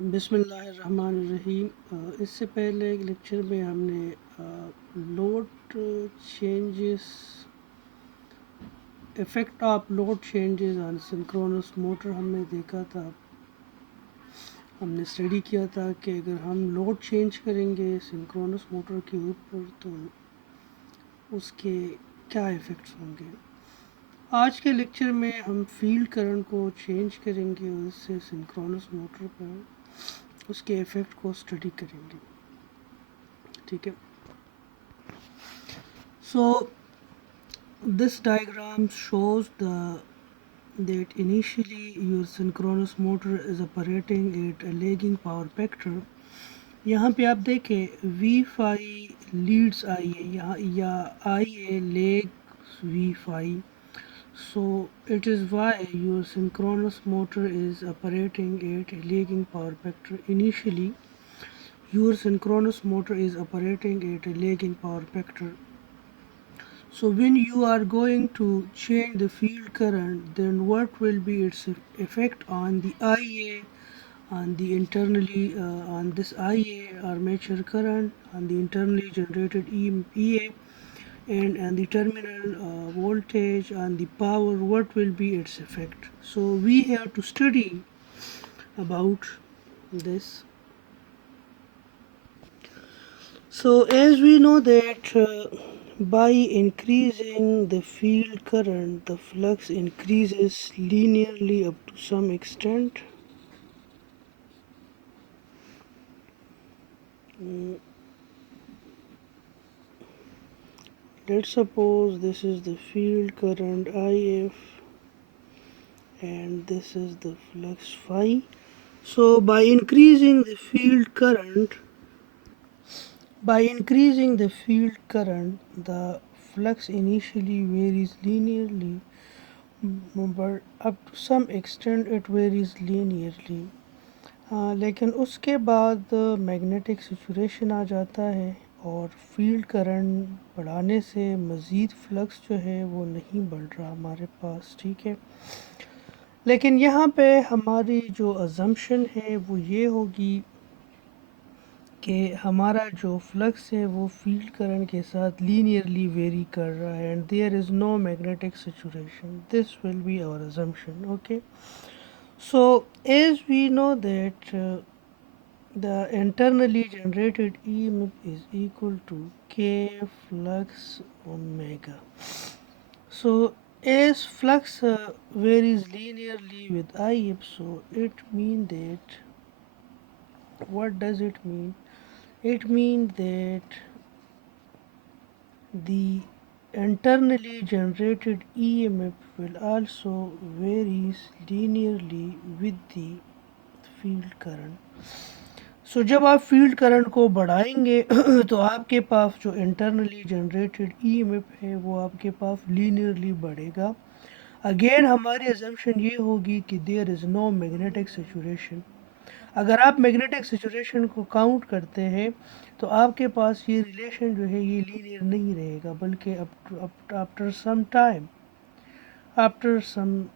बिस्मिल्लाहिर्रहमानिर्रहीम। इससे पहले एक लेक्चर में हमने load changes effect of load changes on synchronous motor हमने देखा था। हमने स्टडी किया था कि अगर हम लोड चेंज करेंगे सिंक्रोनस मोटर के ऊपर तो उसके क्या इफ़ेक्ट्स होंगे। आज के लेक्चर में हम फील्ड करंट को चेंज करेंगे और उससे सिंक्रोनस मोटर पर उसके इफ़ेक्ट को स्टडी करेंगे। ठीक है। So this diagram shows that initially your synchronous motor is operating at a lagging power factor. यहाँ पे आप देखें V5 लीड्स आई है यहाँ या आई है legs V5. So it is why your synchronous motor is operating at a lagging power factor. Initially your synchronous motor is operating at a lagging power factor. So when you are going to change the field current, then what will be its effect on the IA, on the internally on this IA armature current, on the internally generated EA, and on the terminal voltage, on the power, what will be its effect. So we have to study about this. So as we know that by increasing the field current, the flux increases linearly up to some extent. Mm, Let's suppose this is the field current IF and this is the flux phi. So by increasing the field current, the flux initially varies linearly, but up to some extent it varies linearly. लेकिन उसके बाद magnetic situation आ जाता है और field current बढ़ाने से मज़ीद flux जो है वो नहीं बढ़ रहा हमारे पास। ठीक है, लेकिन यहाँ पे हमारी जो अजम्पशन है वो ये होगी कि हमारा जो फ्लक्स है वो फील्ड करंट के साथ लीनियरली वेरी कर रहा है and there is no magnetic situation. This will be our assumption. Okay, so as we know that the internally generated EMF is equal to K flux omega. So as flux varies linearly with IF, so it means that, what does it mean? It means that the internally generated EMF will also varies linearly with the field current. सो जब आप field current को बढ़ाएंगे तो आपके पास जो internally generated EMF है वो आपके पास लीनियरली बढ़ेगा. अगेन हमारी अजम्पशन ये होगी कि there is no magnetic situation. अगर आप मैग्नेटिक सिचुएशन को काउंट करते हैं तो आपके पास ये रिलेशन जो है ये लीनियर नहीं रहेगा, बल्कि after some time, after some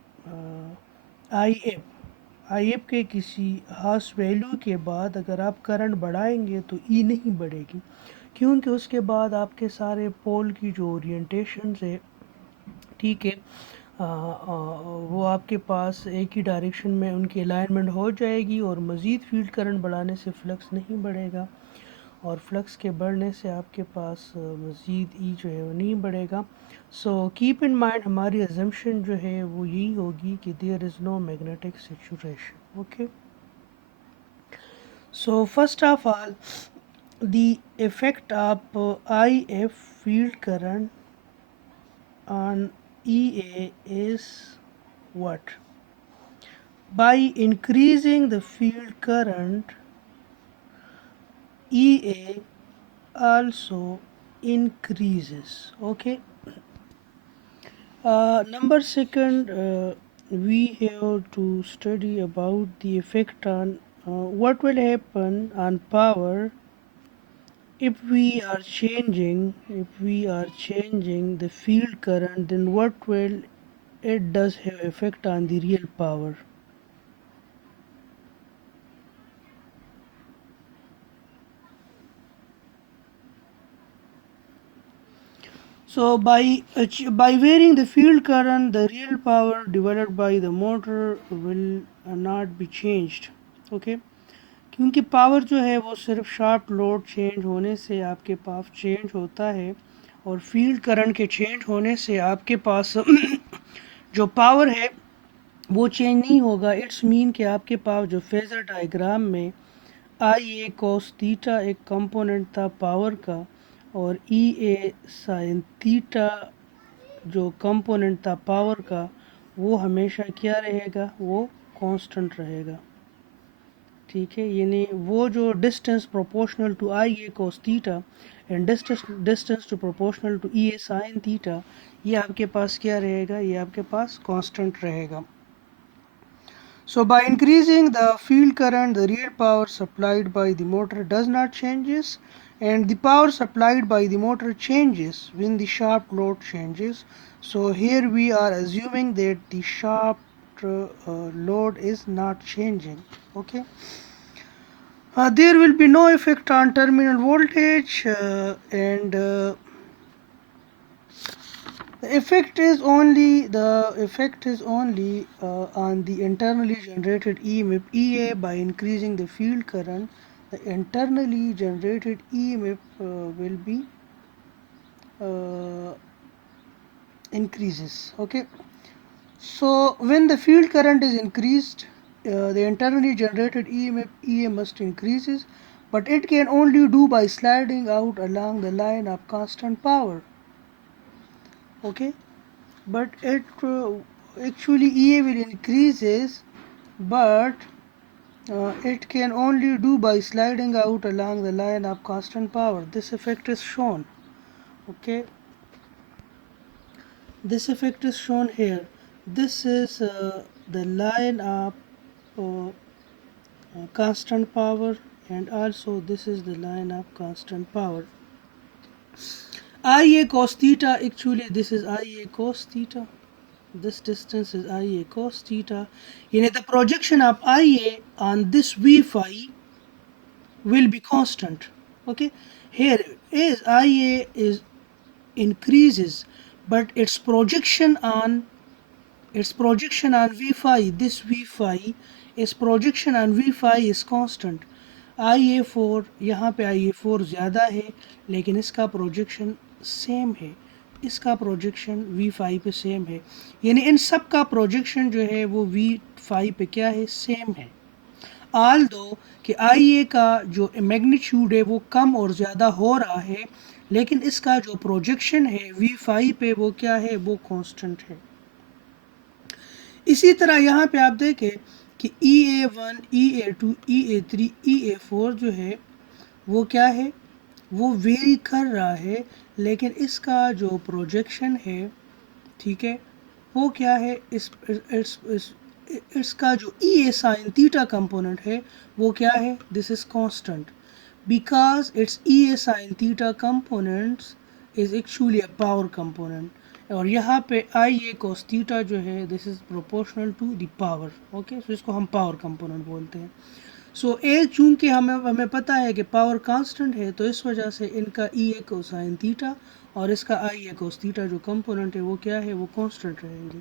I F के किसी हास वैल्यू के बाद अगर आप करंट बढ़ाएंगे तो ई नहीं बढ़ेगी, क्योंकि उसके बाद आपके सारे पोल की जो ओरिएंटेशन है, ठीक है, वो आपके पास एक ही डायरेक्शन में उनकी अलाइनमेंट हो जाएगी और मज़ीद फील्ड करंट बढ़ाने से फ्लक्स नहीं बढ़ेगा और फ्लक्स के बढ़ने से आपके पास मज़ीद ई जो है वो नहीं बढ़ेगा. सो कीप इन माइंड हमारी अजम्पशन जो है वो यही होगी कि there is no magnetic situation. Okay, so first of all, the effect of IF field current on EA is what? By increasing the field current, EA also increases. Okay. Number second, we have to study about the effect on what will happen on power if we are changing the field current, then what will it does have effect on the real power. So by varying the field current, the real power developed by the motor will not be changed. Okay, क्योंकि power जो है वो सिर्फ sharp load change होने से आपके पास change होता है, और फील्ड करंट के चेंज होने से आपके पास जो पावर है वो चेंज नहीं होगा. इट्स मीन कि आपके पास जो फेज़र डायग्राम में आई ए कोस थीटा एक कंपोनेंट था पावर का, और ई ए साइन थीटा जो कंपोनेंट था पावर का, वो हमेशा क्या रहेगा, वो कांस्टेंट रहेगा. ठीक है, यानी वो जो distance proportional to I A cos theta and distance to proportional to E A sine theta, ये आपके पास क्या रहेगा, ये आपके पास कांस्टेंट रहेगा. So by increasing the field current, the real power supplied by the motor does not changes, and the power supplied by the motor changes when the shaft load changes. So here we are assuming that the shaft load is not changing. Okay. There will be no effect on terminal voltage, and the effect is only on the internally generated EMF EA. By increasing the field current, the internally generated EMF will be uh, increases. Okay, so when the field current is increased, the internally generated EMF EA must increases, but it can only do by sliding out along the line of constant power. Okay, but it actually EA will increases, but it can only do by sliding out along the line of constant power. This effect is shown. Okay, this effect is shown here. This is the line of constant power, and also this is the line of constant power. Ia cos theta, actually this is Ia cos theta, this distance is Ia cos theta. The projection of Ia on this V phi will be constant. Okay, here is Ia is increases, but its projection on V phi, this V phi, its projection on V phi is constant. Ia4, यहाँ पे Ia4 ज़्यादा है, लेकिन इसका projection same है, इसका projection V5 पे same है, यानी इन सब का प्रोजेक्शन जो है वो V5 पे क्या है, सेम है. आल दो कि Ia का जो मैग्नीट्यूड है वो कम और ज़्यादा हो रहा है, लेकिन इसका जो प्रोजेक्शन है V5 पे वो क्या है, वो कांस्टेंट है. इसी तरह यहाँ पे आप देखें कि EA1, EA2, EA3, EA4 जो है वो क्या है, वो वेरी कर रहा है, लेकिन इसका जो प्रोजेक्शन है, ठीक है, वो क्या है, इसका जो EA साइन थीटा कंपोनेंट है वो क्या है, this is constant, because it's EA sine theta components is actually a power component, और यहाँ पे Ia cos थीटा जो है this is proportional to the power. Okay, so इसको हम पावर कंपोनेंट बोलते हैं. सो एक चूंकि हमें पता है कि पावर कांस्टेंट है, तो इस वजह से इनका Ia कोसाइन थीटा और इसका Ia cos थीटा जो कंपोनेंट है वो क्या है, वो कांस्टेंट रहेंगे.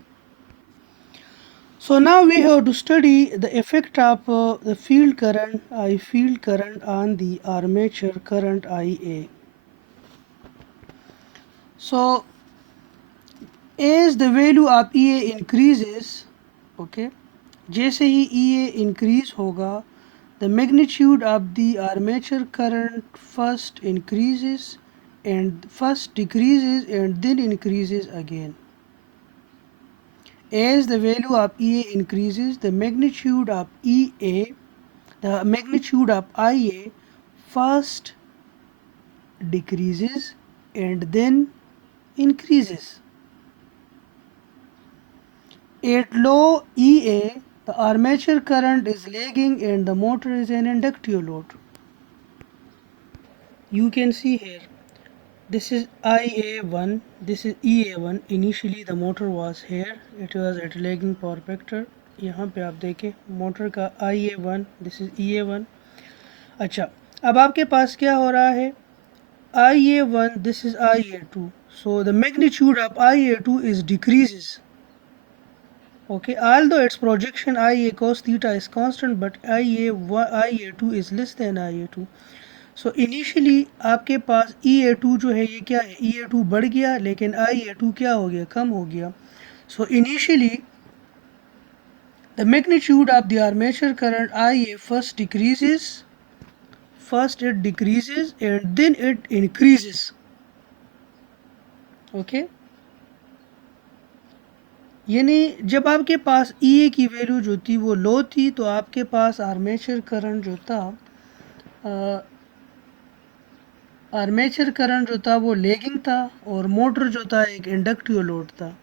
So now we have to study the effect of the field current on the armature current Ia. So as the value of EA increases, okay, जैसे ही EA increase होगा, the magnitude of the armature current first increases and first decreases and then increases again. As the value of EA increases, the magnitude of IA first decreases and then increases. At low EA, the armature current is lagging and the motor is an inductive load. You can see here, this is IA1, this is EA1. Initially the motor was here, it was at lagging power factor. यहाँ पे आप देखें motor का IA1, this is EA1. अच्छा, अब आपके पास क्या हो रहा है, IA1, this is IA2. So the magnitude of IA2 is decreases. Okay, although its projection IA cos theta is constant, but IA2 is less than IA2. So initially आपके पास EA2 जो है ये क्या है, EA2 बढ़ गया लेकिन IA2 क्या हो गया, कम हो गया. So initially the magnitude of the armature current IA first it decreases and then it increases. Okay, यानी जब आपके पास EA की वैल्यू जो थी वो लो थी तो आपके पास आर्मेचर करंट जो था वो लेगिंग था और मोटर जो था एक इंडक्टिव लोड था.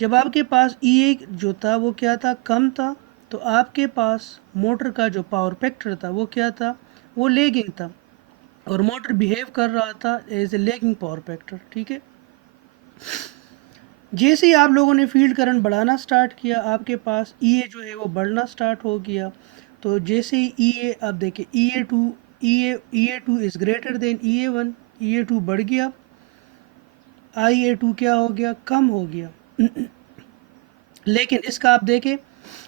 जब आपके पास EA जो था वो क्या था, कम था, तो आपके पास मोटर का जो पावर फैक्टर था वो क्या था, वो लेगिंग था और मोटर बिहेव कर रहा था as a lagging power factor. ठीक है, जैसे ही आप लोगों ने फील्ड करंट बढ़ाना स्टार्ट किया आपके पास EA जो है वो बढ़ना स्टार्ट हो गया. तो जैसे ही EA, अब देखिए EA2 is greater than EA1, EA2 बढ़ गया, IA2 क्या हो गया, कम हो गया. लेकिन इसका आप देखें,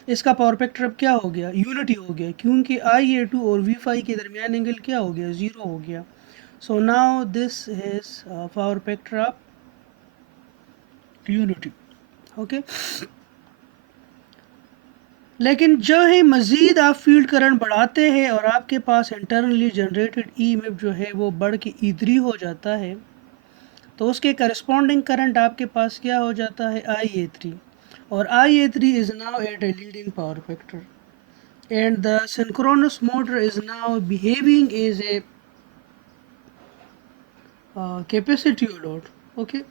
इसका पावर फैक्टर अब क्या हो गया, यूनिटी हो गया, क्योंकि IA2 और V5 के दरमियान एंगल क्या हो गया, ज़ीरो हो गया. So now this is power factor of unity. Okay, लेकिन जो है मज़ीद आप फील्ड करंट बढ़ाते हैं और आपके पास इंटरनली जनरेटेड EMF जो है वो बढ़ के E3 हो जाता है, तो उसके करस्पॉन्डिंग करंट आपके पास क्या हो जाता है, IA3, और IA3 is now at a leading power factor and the synchronous motor is now behaving as a capacitive load. Okay,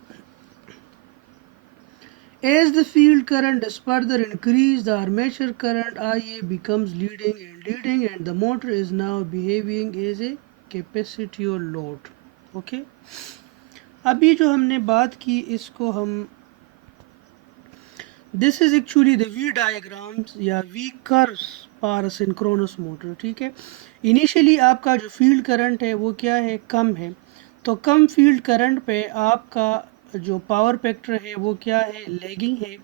as the field current is further increased, the armature current IA becomes leading and the motor is now behaving as a capacitive load. Okay, अभी जो हमने बात की इसको हम, this is actually the V diagrams या V curves for synchronous motor. ठीक है, इनिशियली आपका जो फील्ड करंट है वो क्या है, कम है, तो कम फील्ड करंट पे आपका जो पावर फैक्टर है वो क्या है, लेगिंग है.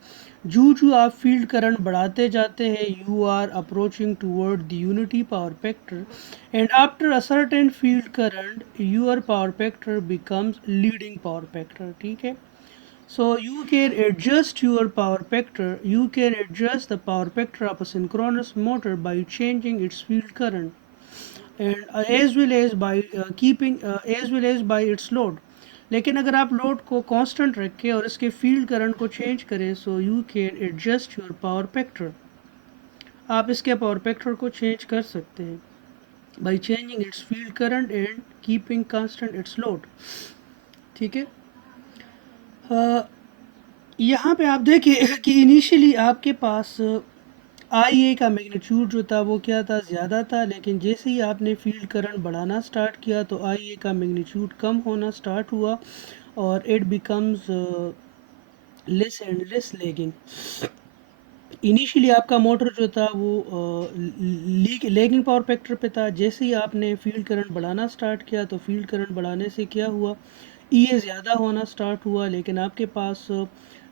जो आप फील्ड करंट बढ़ाते जाते हैं you are approaching toward the unity power factor and after a certain field current your power factor becomes leading power factor. ठीक है, so you can adjust your power factor, you can adjust the power factor of a synchronous motor by changing its field current and as well as by keeping as well as by its load. लेकिन अगर आप load को constant रखें और इसके field current को change करें, so you can adjust your power factor, आप इसके पावर फैक्टर को चेंज कर सकते हैं by changing it's field current and keeping constant it's load. ठीक है, यहाँ पे आप देखिए कि इनिशियली आपके पास IA का मैग्नीट्यूड जो था वो क्या था, ज़्यादा था, लेकिन जैसे ही आपने फील्ड करंट बढ़ाना स्टार्ट किया तो IA का मैग्नीट्यूड कम होना स्टार्ट हुआ और it becomes less and less lagging. Initially आपका मोटर जो था वो लेगिंग पावर फैक्टर पे था. जैसे ही आपने फील्ड करंट बढ़ाना स्टार्ट किया तो फील्ड करंट बढ़ाने से क्या हुआ, EA ज़्यादा होना स्टार्ट हुआ, लेकिन आपके पास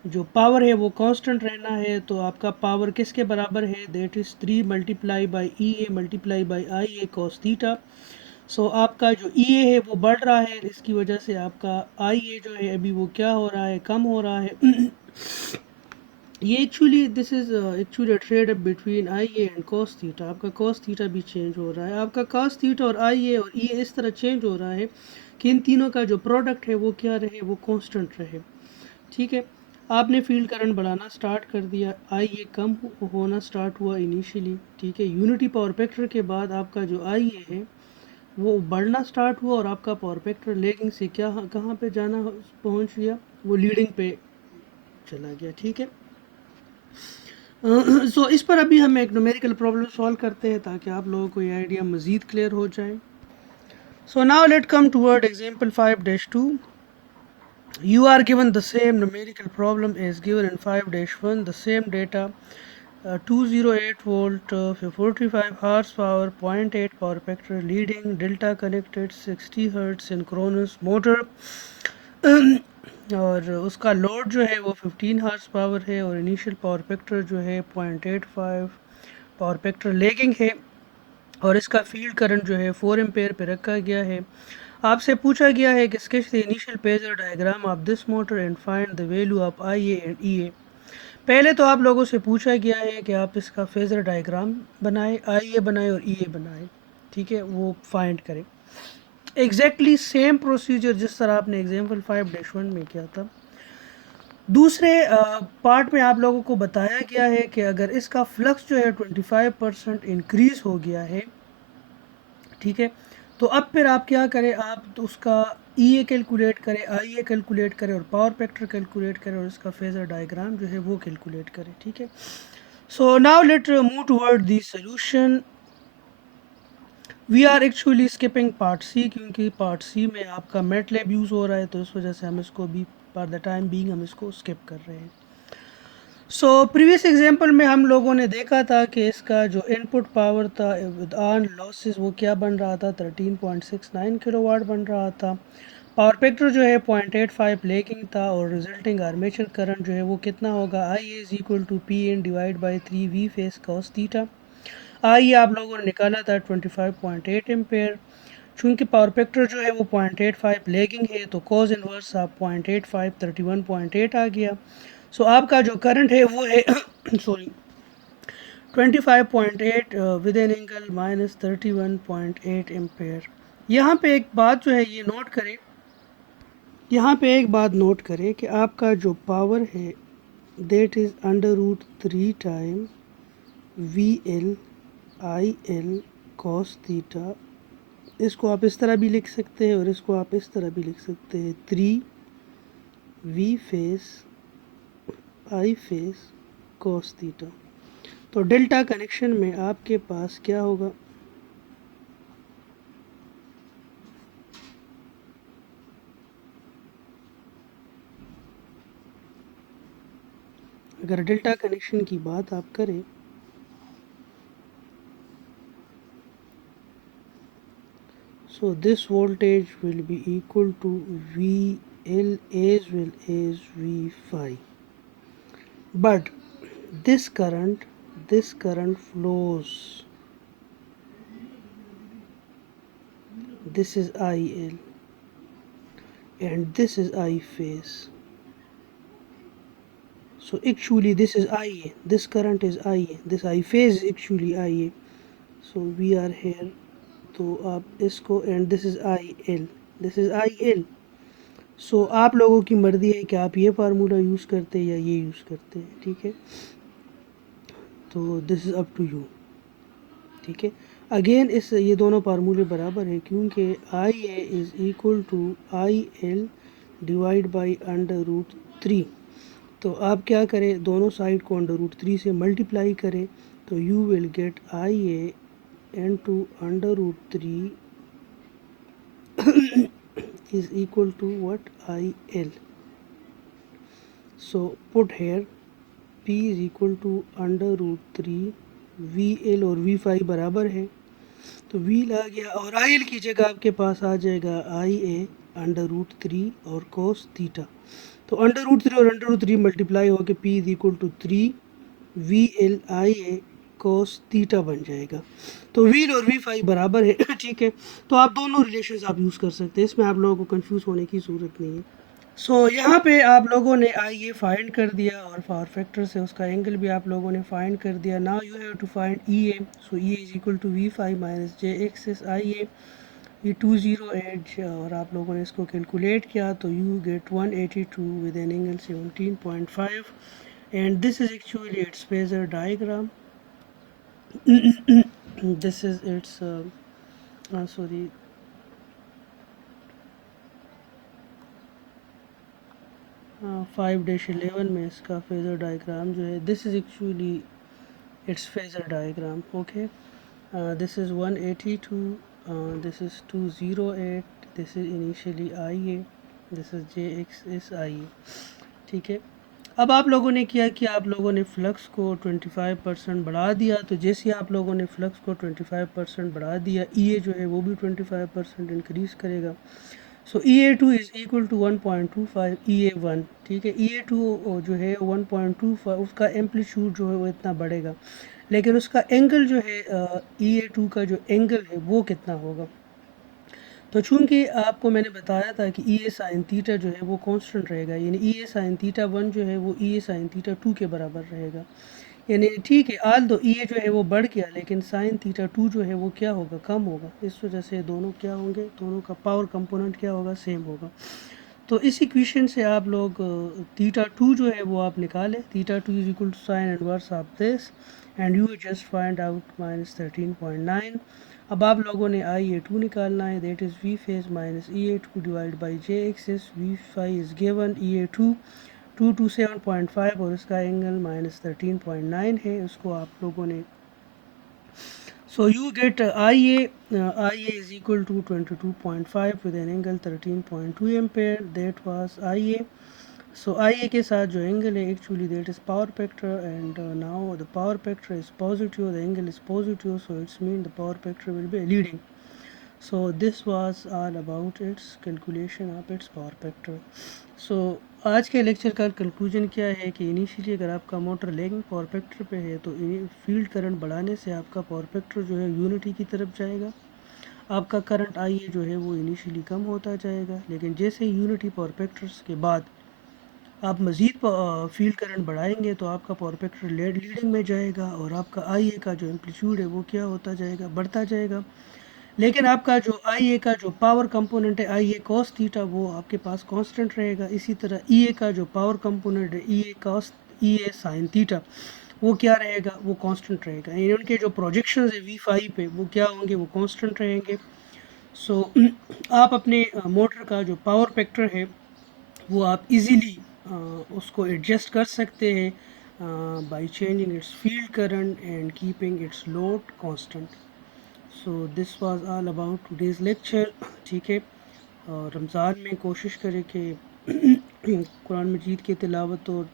जो पावर है वो कांस्टेंट रहना है. तो आपका पावर किसके बराबर है, that is 3 multiply by EA multiply by IA cos theta. So आपका जो EA है वो बढ़ रहा है, इसकी वजह से आपका IA जो है अभी वो क्या हो रहा है, कम हो रहा है. ये actually this is actually trade between IA and cos theta. आपका कॉस थीटा भी चेंज हो रहा है, आपका कॉस थीटा और IA और EA इस तरह चेंज हो रहा है कि इन तीनों का जो प्रोडक्ट है वो क्या रहे, वो कांस्टेंट रहे. ठीक है, आपने फील्ड करंट बढ़ाना स्टार्ट कर दिया, IA कम होना स्टार्ट हुआ इनिशियली. ठीक है, यूनिटी पावर फैक्टर के बाद आपका जो IA है वो बढ़ना स्टार्ट हुआ और आपका पावर फैक्टर लेगिंग से क्या कहाँ पे जाना पहुँच गया, वो लीडिंग पे चला गया. ठीक है, सो इस पर अभी हम एक न्यूमेरिकल प्रॉब्लम सॉल्व करते हैं ताकि आप लोगों को ये आइडिया मज़ीद क्लियर हो जाए. सो now late come toward example 5-2. You are given the same numerical problem as given in 5-1, the same data, 208 volt, 45 horsepower, zero point 0.8 power factor, leading, delta connected, 60 hertz synchronous motor. और उसका load जो है वो 15 horse power है और initial power factor जो है 0.85 power factor lagging है और इसका फील्ड करंट जो है 4 एम्पेयर पे रखा गया है। आपसे पूछा गया है कि sketch the initial phasor diagram of this motor and find the value of I A and E A. पहले तो आप लोगों से पूछा गया है कि आप इसका फेजर डायग्राम बनाएं, आई ए बनाएं और ई ए बनाएं, ठीक है, वो फाइंड करें। एग्जैक्टली सेम प्रोसीजर जिस तरह आपने एग्जाम्पल 5-1 में किया था। दूसरे पार्ट में आप लोगों को बताया गया है कि अगर इसका फ्लक्स जो है 25% इंक्रीज हो गया है, ठीक है, तो अब फिर आप क्या करें, आप तो उसका ई ए कैलकुलेट करें, आई ए कैलकुलेट करें और पावर फैक्टर कैलकुलेट करें और इसका फेजर डायग्राम जो है वो कैलकुलेट करें, ठीक है। So now let move toward the solution. We are actually skipping part C क्योंकि पार्ट सी में आपका मैटलैब यूज़ हो रहा है, तो इस वजह से हम इसको भी फॉर द टाइम बीइंग हम इसको स्किप कर रहे हैं। सो प्रीवियस एग्जांपल में हम लोगों ने देखा था कि इसका जो इनपुट पावर था विद आर्न लॉसेस वो क्या बन रहा था, 13.69 किलोवाट बन रहा था। पावर फैक्टर जो है 0.85 लैगिंग था और रिजल्टिंग आर्मेचर करंट जो है वो कितना होगा, I is equal to P N divide by 3 V phase cos theta. आई आप लोगों ने निकाला था 25.8 एम्पेयर। चूंकि पावर फैक्टर जो है वो 0.85 लैगिंग है तो कॉज इनवर्स आप 0.85 31.8 आ गया। सो आपका जो करंट है वो है sorry 25.8 with an angle minus 31.8 ampere. यहाँ पे एक बात जो है ये नोट करें, यहाँ पे एक बात नोट करें कि आपका जो पावर है that is √3 time V L I L cos theta. इसको आप इस तरह भी लिख सकते हैं और इसको आप इस तरह भी लिख सकते हैं, 3 V phase I phase cos theta. तो डेल्टा कनेक्शन में आपके पास क्या होगा, अगर डेल्टा कनेक्शन की बात आप करें so this voltage will be equal to VL as well as V phi, but this current flows, this is IL and this is I phase. So actually this is IA, this current is IA, this I phase is actually IA. So we are here, तो आप इसको and this is I L, this is I L. So आप लोगों की मर्ज़ी है कि आप ये फार्मूला यूज़ करते हैं या ये यूज़ करते हैं, ठीक है, तो this is up to you, ठीक है। अगेन इस ये दोनों फार्मूले बराबर है क्योंकि I A is equal to I L divide by √3। तो आप क्या करें, दोनों साइड को √3 से मल्टीप्लाई करें तो you will get I A into √3 is equal to what, IL. So put here P is equal to √3 VL और V phi बराबर है, तो V आ गया और IL की जगह आपके पास आ जाएगा IA √3 और cos थीटा। तो √3 और √3 मल्टीप्लाई होकर P is equal to 3 VL IA cos theta बन जाएगा। तो वील और वी फाई बराबर है ठीक है, तो आप दोनों रिलेशंस आप यूज़ कर सकते हैं, इसमें आप लोगों को कंफ्यूज होने की ज़रूरत नहीं है। सो यहाँ पे आप लोगों ने आई ए फाइंड कर दिया और पावर फैक्टर से उसका एंगल भी आप लोगों ने फाइंड कर दिया। Now you have to find E A, so E A is equal to V phi minus J X S I A, ये 208 और आप लोगों ने इसको कैलकुलेट किया तो you get 182 with an angle 17.5 and this is actually it's phasor diagram. this is its sorry 5-11 में इसका फेजर डायग्राम जो है, this is actually it's phasor diagram, okay. This is 182, this is 208, this is initially I A, this is J X S I A, ठीक है। अब आप लोगों ने किया कि आप लोगों ने फ्लक्स को 25% बढ़ा दिया, तो जैसे आप लोगों ने फ्लक्स को 25% बढ़ा दिया, ई ए जो है वो भी 25% इंक्रीज़ करेगा। सो EA2 is equal to 1.25 EA1, ठीक है। EA2 जो है 1.25, उसका एम्पलीट्यूड जो है वो इतना बढ़ेगा, लेकिन उसका एंगल जो है EA2 का जो एंगल है वो कितना होगा। तो चूंकि आपको मैंने बताया था कि ई ए साइन थीटा जो है वो कांस्टेंट रहेगा, यानी ई ए साइन थीटा 1 जो है वो ई ए साइन थीटा 2 के बराबर रहेगा। यानी ठीक है, आल दो ई ए जो है वो बढ़ गया, लेकिन साइन थीटा 2 जो है वो क्या होगा, कम होगा। इस वजह से दोनों क्या होंगे, दोनों का पावर कंपोनेंट क्या होगा, सेम होगा। तो इस इक्वेशन से आप लोग थीटा 2 जो है वो आप निकालें। Theta 2 is equal to sine inverse of this, and you just find out -13.9। अब आप लोगों ने IA2 निकालना है, that is V phase minus EA2 divide by J axis. V phi is given EA2 227.5 और इसका एंगल -13.9 है, उसको आप लोगों ने। So you get IA is equal to 22.5 with an angle 13.2 ampere. That was IA. So IA के साथ जो angle है, actually that is power factor, and now the power factor is positive, the angle is positive, so it's mean the power factor will be leading. So this was all about its calculation of its power factor. So आज के lecture का conclusion क्या है कि initially अगर आपका motor lagging power factor पे है तो फील्ड करंट बढ़ाने से आपका पावर फैक्टर जो है यूनिटी की तरफ जाएगा। आपका करंट आई ए जो है वो इनिशियली कम होता जाएगा, लेकिन जैसे यूनिटी पावर फैक्टर्स के बाद आप मज़ीद फील्ड करंट बढ़ाएंगे तो आपका पावर फैक्टर लीडिंग में जाएगा और आपका आई ए का जो एम्पलीट्यूड है वो क्या होता जाएगा, बढ़ता जाएगा। लेकिन आपका जो आई ए का जो पावर कंपोनेंट है आई ए कॉस थीटा वो आपके पास कांस्टेंट रहेगा। इसी तरह ई ए का जो पावर कंपोनेंट है ई ए cos E A sine theta वो क्या रहेगा, वो कांस्टेंट रहेगा। यानी उनके जो प्रोजेक्शंस है वी फाई पे वो क्या होंगे, वो कांस्टेंट रहेंगे। सो आप अपने मोटर का जो पावर फैक्टर है वो आप इजीली उसको एडजस्ट कर सकते हैं by changing it's field current and keeping it's load constant. So this was all about today's lecture, ठीक है। और रमज़ान में कोशिश करें कि कुरान मजीद की तिलावत और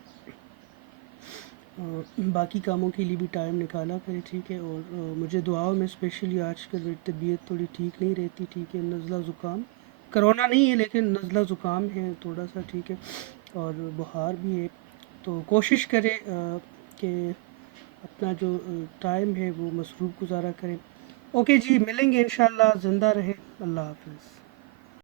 बाकी कामों के लिए भी टाइम निकाला करें, ठीक है। और मुझे दुआओं में स्पेशली आजकल मेरी तबीयत थोड़ी ठीक नहीं रहती, ठीक है। नज़ला ज़ुकाम, कोरोना नहीं है लेकिन नज़ला ज़ुकाम है थोड़ा सा, ठीक है, और बुखार भी है। तो कोशिश करें कि अपना जो टाइम है वो मसरूफ़ गुजारा करें। ओके जी, मिलेंगे इंशाल्लाह। ज़िंदा रहे। अल्लाह हाफ़िज़।